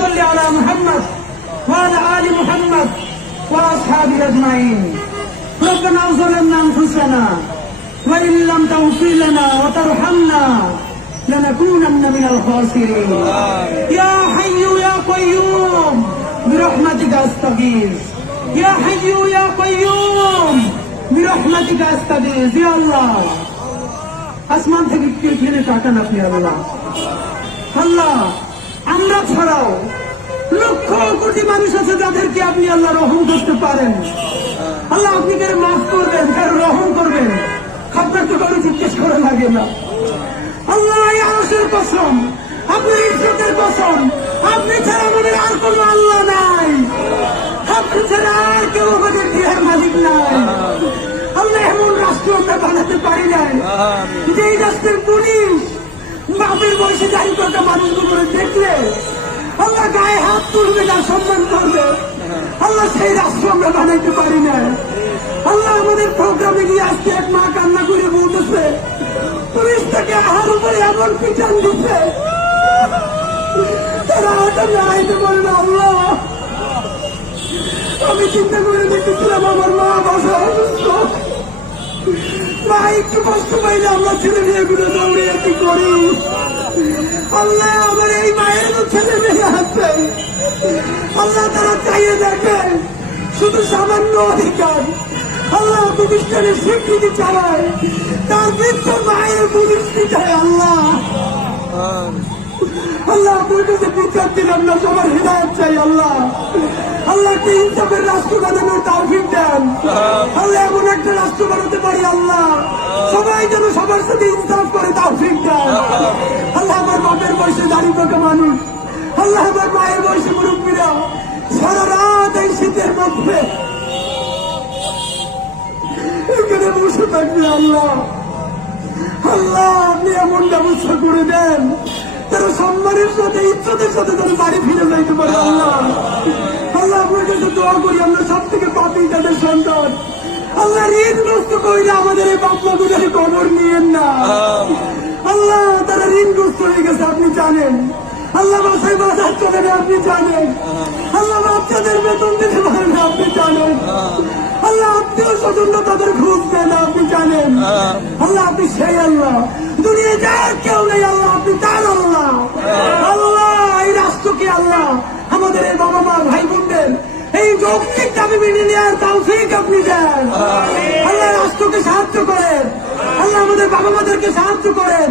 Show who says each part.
Speaker 1: صل على محمد وعلى آل محمد وأصحابه أجمعين ربنا ظلمنا أنفسنا وإن لم تغفر لنا وترحمنا لنكونن من الخاسرين يا حي يا قيوم برحمتك أستغيث يا حي يا قيوم برحمتك أستغيث يا الله আসমান থেকে কেউ ফেলে তাকান আপনি আল্লাহ আল্লাহ আমরা ছাড়াও লক্ষ কোটি মানুষ আছে যাদেরকে আপনি আল্লাহ রহম করতে পারেন। আল্লাহ আপনি কারও মাফ করবেন, কারও রহম করবেন। আপনার তো কারও জিজ্ঞেস করা লাগে না। আল্লাহ আরশের কসম, আপনার ইজ্জতের কসম, আপনি ছাড়া আমাদের আর কোন আল্লাহ নাই। আপনি ছাড়া আর কেউ আমাদের দেহের মালিক নাই। আল্লাহ এমন রাষ্ট্র আমরা বানাতে পারি নাই। যেই রাষ্ট্রের পুলিশ বয়সে জারি করতে মানুষগুলো দেখলে আল্লাহ গায়ে হাত তুলবে না, সম্মান করবে। আল্লাহ সেই রাষ্ট্র আমরা বানাইতে পারি না। আল্লাহ আমাদের প্রোগ্রামে গিয়ে আজকে এক মা কান্না করে বলতেছে, পুলিশ থেকে আহার উপরে এমন পিছন দিচ্ছে, তারা হয়তো আইতে আল্লাহ। আমি চিন্তা করে দেখতেছিলাম আমার মা বাসা মা একটু কষ্ট পাইলে আমরা ছেলে মেয়েগুলো দৌড়িয়ে কি করি আল্লাহ আমার এই মায়ের ছেলে মেয়ে আছে আল্লাহ তারা চাইয়ে দেখে শুধু সামান্য অধিকার। আল্লাহ প্রতিষ্ঠানের স্বীকৃতি চালায় তার বৃদ্ধ মায়ের প্রতিষ্ঠিত চায় আল্লাহ। আল্লাহ আপনার কাছে বিচার দিলাম না সবার হৃদায়ত চাই আল্লাহ। আল্লাহ কি ইনসাফের রাষ্ট্র বানানোর তাওফিক দেন। আল্লাহ এমন একটা রাষ্ট্র বানাতে পারি আল্লাহ। সবাই যেন সবার সাথে ইনসাফ সারা রাত এই শীতের মধ্যে। এখানে বসে থাকবে আল্লাহ। আল্লাহ আপনি এমন ব্যবস্থা করে দেন। তারা সম্মানের সাথে ইচ্ছাদের সাথে তারা বাড়ি ফিরে যাইতে পারে আল্লাহ। আল্লাহ আপনার কাছে দোয়া করি আমরা সব থেকে পাপি তাদের সন্তান। আল্লাহ ঋণগ্রস্ত কইরা আমাদের এই বাপমা গুজারি কবর নিয়েন না। আল্লাহ তারা ঋণগ্রস্ত হয়ে গেছে আপনি জানেন। আল্লাহ বাসায় বাসায় চলে না আপনি জানেন। আল্লাহ বাচ্চাদের বেতন দিতে পারেন না আপনি জানেন। আল্লাহ আত্মীয় স্বজন তাদের ঘুষ দেন না আপনি জানেন। আল্লাহ আপনি সেই আল্লাহ। দুনিয়া যার কেউ নেই আল্লাহ আপনি তার আল্লাহ। আল্লাহ এই রাষ্ট্রকে আল্লাহ? আমাদের এই বাবা মা ভাই বোনদের এই যৌক্তিক দাবি মেনে নেওয়ার তৌফিক আপনি দেন। আল্লাহ রাষ্ট্রকে সাহায্য করেন। আল্লাহ আমাদের বাবা মাদেরকে সাহায্য করেন।